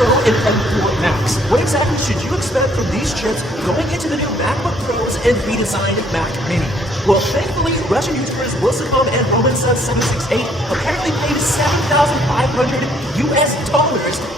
Pro and M4 Max. What exactly should you expect from these chips going into the new MacBook Pros and redesigned Mac Mini? Well, thankfully, Russian YouTubers Wilsacom and Romansun768 apparently paid $7,500 US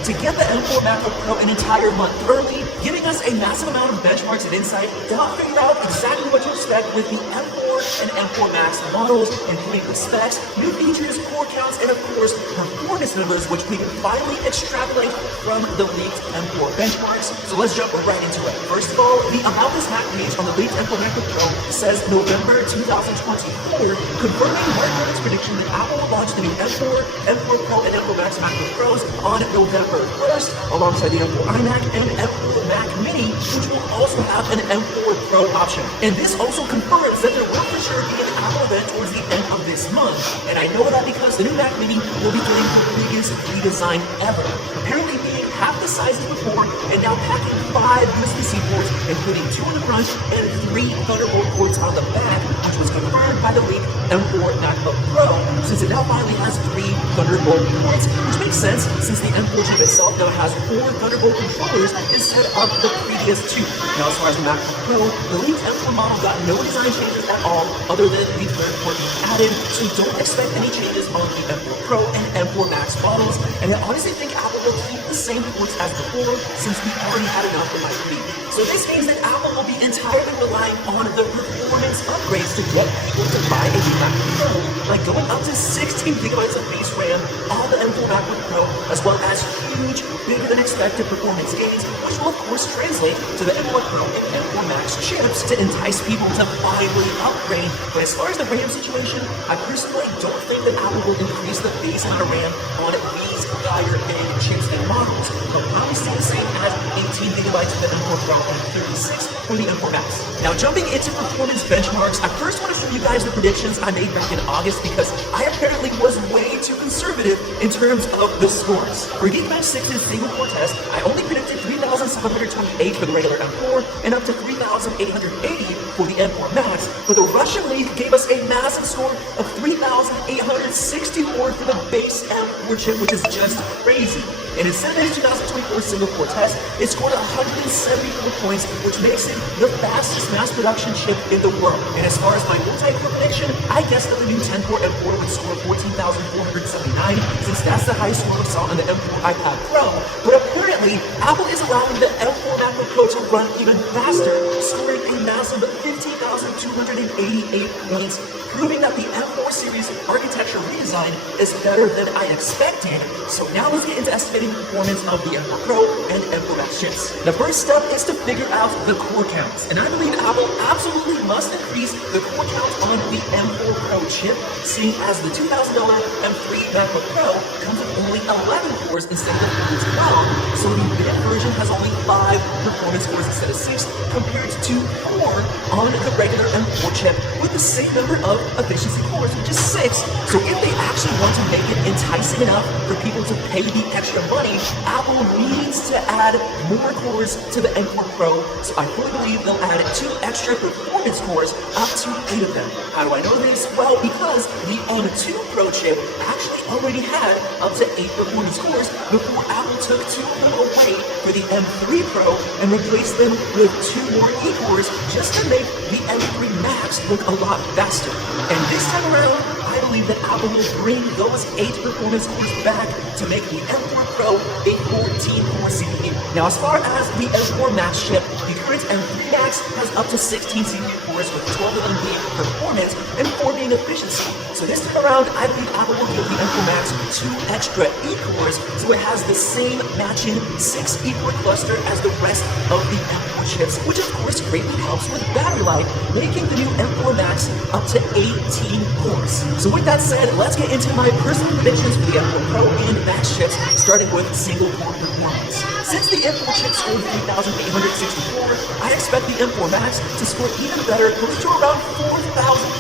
to get the M4 MacBook Pro an entire month early, giving us a massive amount of benchmarks and insight to help figure out exactly what to expect with the M4 and M4 Max models, including the specs, new features, core counts, and of course, performance numbers, which we can finally extrapolate from the leaked M4 benchmarks. So let's jump right into it. First of all, the About This Mac page on the leaked M4 MacBook Pro says November 2024, confirming Mark Gurman's prediction that Apple will launch the new M4, M4 Pro, and M4 Max MacBook Pros on November 1st, alongside the M4 iMac and M4 Mac Mini, which will also have an M4 Pro option. And this also confirms that there will for sure be an Apple event towards the end of this month. And I know that because the new Mac Mini will be getting the biggest redesign ever, apparently being half the size as before, and now packing 5 USB-C ports, including 2 on the front and 3 Thunderbolt ports on the back, which was confirmed by the leaked M4 MacBook Pro, since it now finally has 3 Thunderbolt ports, which makes sense since the M4 chip itself now has 4 Thunderbolt controllers instead of the previous 2. Now, as far as the MacBook Pro, the leaked M4 model got no design changes at all, other than the third port being added, so don't expect any changes on the M4 Pro and M4 Max models, and I honestly think Apple will keep the same ports as before, since we already had enough for my 3. So this means that Apple will be entirely relying on the performance upgrades to get people to buy a new MacBook Pro, like going up to 16 gigabytes of base RAM on the M4 MacBook Pro, as well as huge, bigger than expected performance gains, which will of course translate to the M4 Pro and M4 Max chips to entice people to finally upgrade. But as far as the RAM situation, I personally don't think that Apple will increase the base amount of RAM on these higher big chips and models, but probably stay the same as 18 gigabytes for the M4 Pro and 36 for the M4 Max. Now, jumping into performance benchmarks, I first want to show you guys the predictions I made back in August, because I apparently was way too conservative in terms of the scores. For Geekbench 6's single core test, I only predicted 3,728 for the regular M4 and up to 3,880 for the M4 Max, but the Russian leak gave us a massive score of 3,864 for the base M4 chip, which is just crazy. And instead of its 2024 single core test, it scored 174 points, which makes it the fastest mass production chip in the world. And as far as my multi-core prediction, I guessed that the new 10-core M4 would score 14,479, since that's the highest score we saw on the M4 iPad Pro. But apparently, Apple is allowing the M4 MacBook Pro to run even faster, scoring a massive 15,288 points, proving that the M4 series architecture redesign is better than I expected. So now let's get into estimating the performance of the M4 Pro and M4 Max chips. The first step is to figure out the core counts, and I believe Apple absolutely must increase the core count on the M4 Pro chip, seeing as the $2,000 M3 MacBook Pro comes with only 11 cores instead of the full 12, so the mid version has only 5 performance cores instead of 6, compared to 4 on the regular M4 chip with the same number of efficiency cores, which is 6. So if they actually want to make it enticing enough for people to pay the extra money, Apple needs to add more cores to the M4 Pro. So I fully believe they'll add 2 extra performance cores, up to 8 of them. How do I know this? Well, because the M2 Pro chip actually already had up to 8 performance cores before Apple took 2 of them away for the M3 Pro and replaced them with 2 more E-cores just to make the M3 Max look a lot faster. And this time around, I believe that Apple will bring those 8 performance cores back to make the M4 Pro a 14-core CPU. Now, as far as the M4 Max chip, the current M3 Max has up to 16 CPU cores, with 12 of them being performance and 4 being efficiency. So this time around, I believe Apple will give the M4 Max 2 extra E-cores, so it has the same matching 6 E-core cluster as the rest of the M4 chips, which of course greatly helps with battery life, making the new M4 Max up to 18 cores. So with that said, let's get into my personal predictions for the M4 Pro and Max chips, starting with single core performance. Since the M4 chip scored 3,864, I'd expect the M4 Max to score even better, close to around 4,000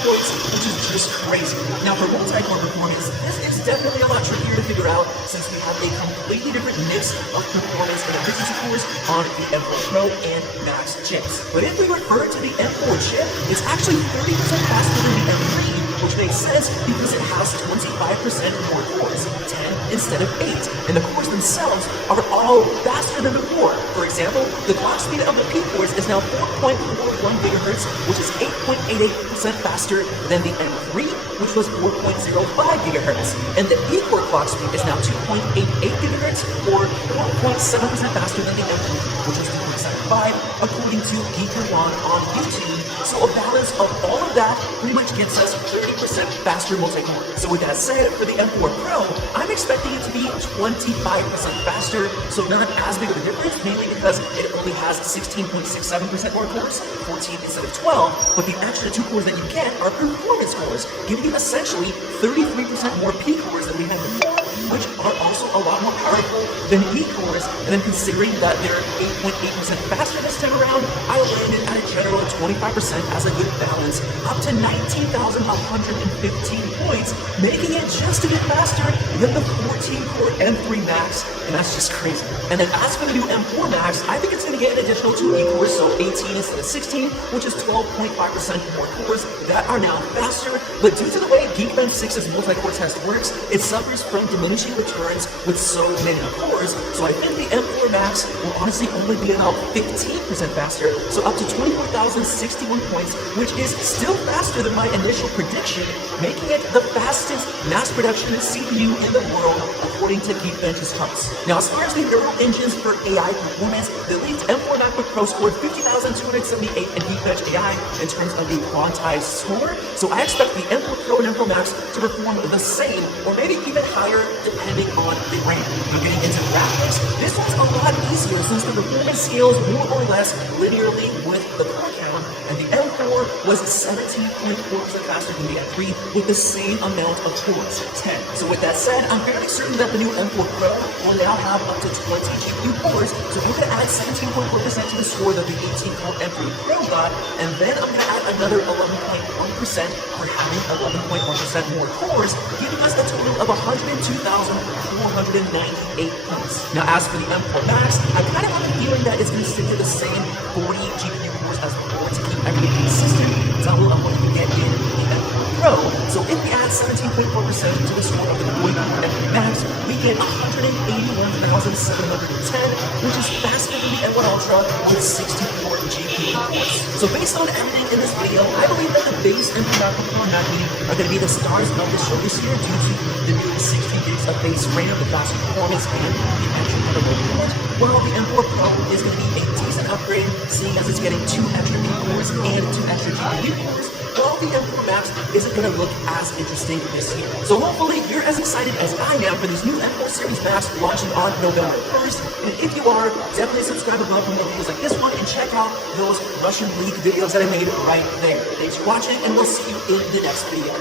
points, which is just crazy. Now for multi-core performance, this is definitely a lot trickier to figure out, since we have a completely different mix of performance and efficiency cores on the M4 Pro and Max chips. But if we refer to the M4 chip, it's actually 30% faster than the M3, which makes sense because it has 25% more cores, 10 instead of 8, and the cores themselves are all faster than before. For example, the clock speed of the P cores is now 4.41 gigahertz, which is 8.88% faster than the M3, which was 4.05 gigahertz, and the E core clock speed is now 2.88 gigahertz, or 4.7% faster than the M3, which was 2.75, according to Geeker1 on YouTube. So a balance of all of that pretty much gets us 30% faster multi-core. So with that said, for the M4 Pro, I'm expecting it to be 25% faster, so not as big of a difference, mainly because it only has 16.67% more cores, 14 instead of 12, but the extra 2 cores that you get are performance cores, giving you essentially 33% more P cores than we had before, which are also a lot more powerful than E cores. And then considering that they're 8.8% faster this time around, I landed at a general 25% as a good balance, up to 19,115 points, making it just a bit faster than the 14-core M3 Max, and that's just crazy. And then as for the new M4 Max, I think it's going to get an additional 2 E cores, so 18 instead of 16, which is 12.5% more cores that are now faster, but due to the way Geekbench 6's multi-core test works, it suffers from diminishing returns with so many cores, so I think the M4 Max will honestly only be about 15% faster, so up to 24,061 points, which is still faster than my initial prediction, making it the fastest mass production CPU in the world, according to Geekbench's hunts. Now, as far as the neural engines for AI performance, the leaked M4 MacBook Pro scored 50,278 in Geekbench AI in terms of the quantized score, so I expect the M4 Pro and M4 Max to perform the same, or maybe even higher, depending on the RAM. Now, getting into graphics, this one's a lot easier since the performance scales more or less linearly with the core count, and the M4 was 17.4% faster than the M3 with the same amount of cores, 10. So with that said, I'm fairly certain that the new M4 Pro will now have up to 20 GPU cores, so I'm going to add 17.4% to the score that the 18-core M3 Pro got, and then I'm going to add another 11.1% for having 11.1% more cores, giving us a total of 102,498 points. Now, as for the M4 Max, I kind of have a feeling that it's going to stick to the same 40 GPU cores as before to keep everything consistent, double of what you get in the M4 Pro. So if we add 17.4% to the score of the new M3 Max, we get 181,710, which is faster than the M1 Ultra with 64 GPU cores. So based on everything in this video, I believe that the base M3 MacBook Pro and Mac Mini are going to be the stars of the show this year due to the new 16 gigs of base RAM, the faster performance, and the extra memory cores, while the M4 Pro is going to be a decent upgrade, seeing as it's getting 2 extra P cores and 2 extra GPU cores, while the M4 Max isn't going to look as interesting this year. So hopefully you're as excited as I am for this new M4 Series Max launching on November 1st, and if you are, definitely subscribe above for more videos like this one, and check out those Russian leak videos that I made right there. Thanks for watching, and we'll see you in the next video.